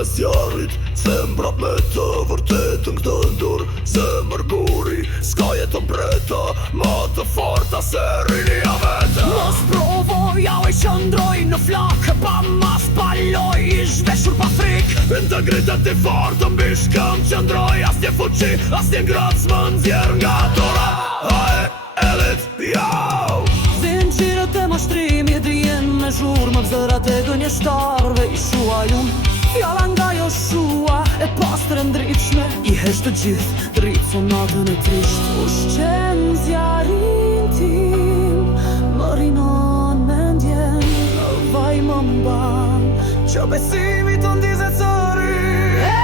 me zjarit, se mbrat me të vërtetën këtë ndur. Se mërguri s'ka jetën breta, ma të forta se rinia vete. Mos provoj, ja oj qëndroj në flakë, pa mas paloj, i zhveshur pa frik. Integritet i fortë mbi shkëm qëndroj, as një fuqi, as një ngrad s'më nxjerr nga tora. Hae, elit, jau! Zinxhirët e mashtrimit rjen me zhurmë, zërat e gënjeshtarve i shuajun. Fjalla nga Joshua e pastër e ndritshme, i hesht të gjithë dritë sonatën e trisht. Ushqen zjarin tim, më rinon me ndjen, vaj më mban, që besimi të ndizet sëri. E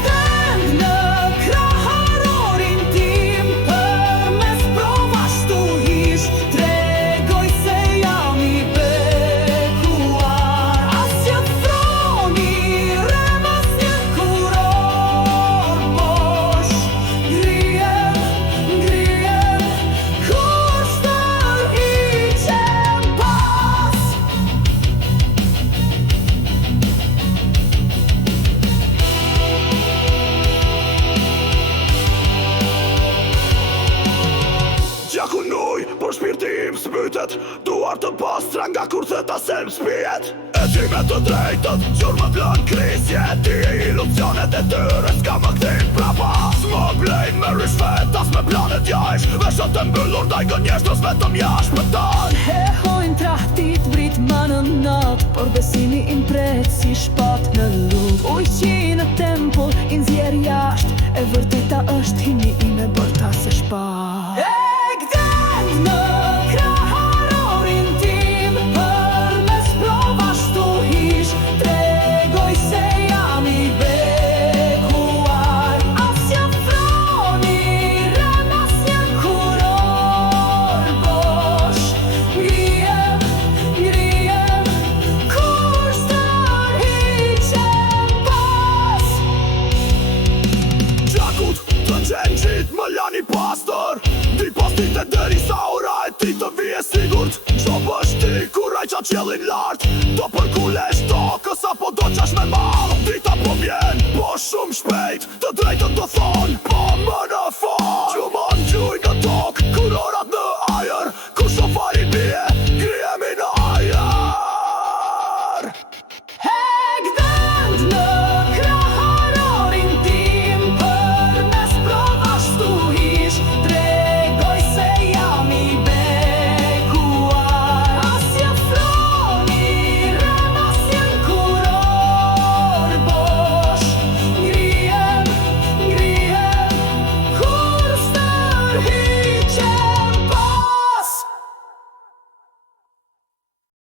gdem në kraharorin tim, për mes provash tu hish, tregoj se jam i bekuar. Asja froni, rem asnjë kuror bosh, ngrihem, kushtar i qem pas. Gjaku nuj, për shpirti im s'mytet, duar të pastra nga kurthe ta sem s'pijet. E ti me të drejtët, gjur më plan krisje, ti e ilusionet e tyre s'ka më kthim prapa. S'më blejn me rishvet, as me planet jajsh, veshët e mbyllur daj gënjeshtës vetëm jash për tan. Hehojnë trahtit vrit më në nat, por besimi im pret si shpat në lut. Ujqi në tempull, i nxjerr jasht, e vërteta është hini ime bërta se shpat. Në kraharorin tim, për mes provash tu hish, tregoj se jam i bekuar. Asja froni, rem asnjë kuror bosh, ngrihem, kushtar i qem pas. Gjakut të qenqit më lani pastor, ti pastit e deri sa ora e ti të vije sigurt. Qo bësh ti kuraj qa qjellin lart, do përkulesh tokës apo do qash me mal. Dita po vjen, po shumë shpejt, të drejtën të thon, po më në